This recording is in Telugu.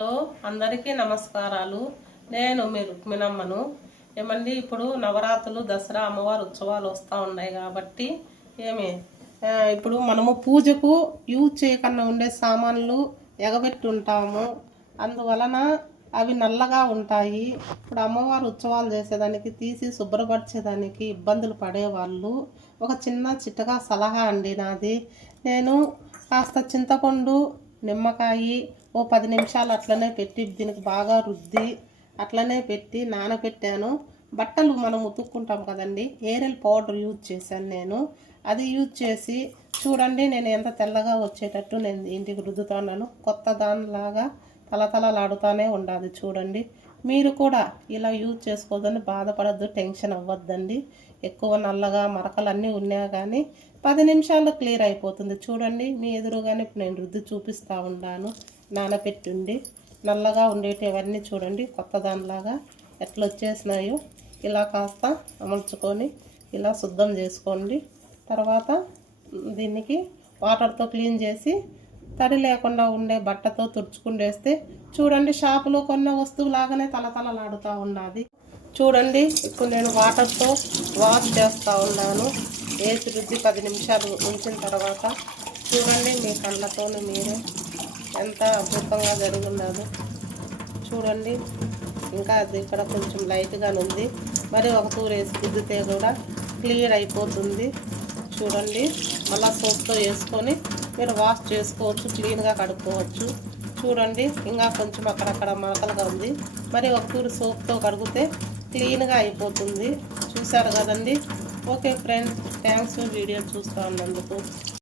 హలో అందరికీ నమస్కారాలు. నేను మీ రుక్మిణమ్మను. ఏమండి ఇప్పుడు నవరాత్రులు దసరా అమ్మవారి ఉత్సవాలు వస్తూ ఉన్నాయి కాబట్టి ఏమి ఇప్పుడు మనము పూజకు యూజ్ చేయకుండా ఉండే సామాన్లు ఎగబెట్టి ఉంటాము అందువలన అవి నల్లగా ఉంటాయి. ఇప్పుడు అమ్మవారు ఉత్సవాలు చేసేదానికి తీసి శుభ్రపరిచేదానికి ఇబ్బందులు పడేవాళ్ళు. ఒక చిన్న చిట్టగా సలహా అండి నాది. నేను కాస్త చింతపండు నిమ్మకాయ ఓ పది నిమిషాలు అట్లనే పెట్టి దీనికి బాగా రుద్ది అట్లనే పెట్టి నానబెట్టాను. బట్టలు మనం ఉతుక్కుంటాం కదండి ఏరెల్ పౌడర్ యూజ్ చేశాను నేను. అది యూజ్ చేసి చూడండి నేను ఎంత తెల్లగా వచ్చేటట్టు నేను ఇంటికి రుద్దుతున్నాను. కొత్త దానిలాగా తలతలలాడుతూనే ఉండాలి చూడండి. మీరు కూడా ఇలా యూజ్ చేసుకోవద్దని బాధపడద్దు టెన్షన్ అవ్వద్దండి. ఎక్కువ నల్లగా మరకలు అన్నీ ఉన్నా కానీ పది నిమిషాల్లో క్లియర్ అయిపోతుంది. చూడండి మీ ఎదురుగానే నేను రుద్ది చూపిస్తూ ఉన్నాను. నానబెట్టుండి నల్లగా ఉండేటివన్నీ చూడండి కొత్త దానిలాగా ఎట్లా వచ్చేసినాయో. ఇలా కాస్త అమర్చుకొని ఇలా శుద్ధం చేసుకోండి. తర్వాత దీనికి వాటర్తో క్లీన్ చేసి తడి లేకుండా ఉండే బట్టతో తుడుచుకుండేస్తే చూడండి షాపులో కొన్న వస్తువు లాగానే తలతలలాడుతూ ఉన్నది. చూడండి ఇప్పుడు నేను వాటర్తో వాష్ చేస్తూ ఉన్నాను. వేసి రుద్ది పది నిమిషాలు ఉంచిన తర్వాత చూడండి మీ కళ్ళతోనే మీరే ఎంత అద్భుతంగా జరుగున్నదో చూడండి ఇంకా అది ఇక్కడ కొంచెం లైట్గా ఉంది మరి ఒక టూ వేసి రుద్దితే కూడా క్లియర్ అయిపోతుంది. చూడండి. మళ్ళీ సోప్తో వేసుకొని మీరు వాష్ చేసుకోవచ్చు క్లీన్గా కడుక్కోవచ్చు. చూడండి ఇంకా కొంచెం అక్కడక్కడ మరకలుగా ఉంది. మరి ఒక సోప్తో కడిగితే క్లీన్గా అయిపోతుంది. చూసారు కదండి? ఓకే ఫ్రెండ్స్ థ్యాంక్స్ వీడియో చూస్తూ ఉన్నందుకు